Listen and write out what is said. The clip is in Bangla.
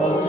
Lord.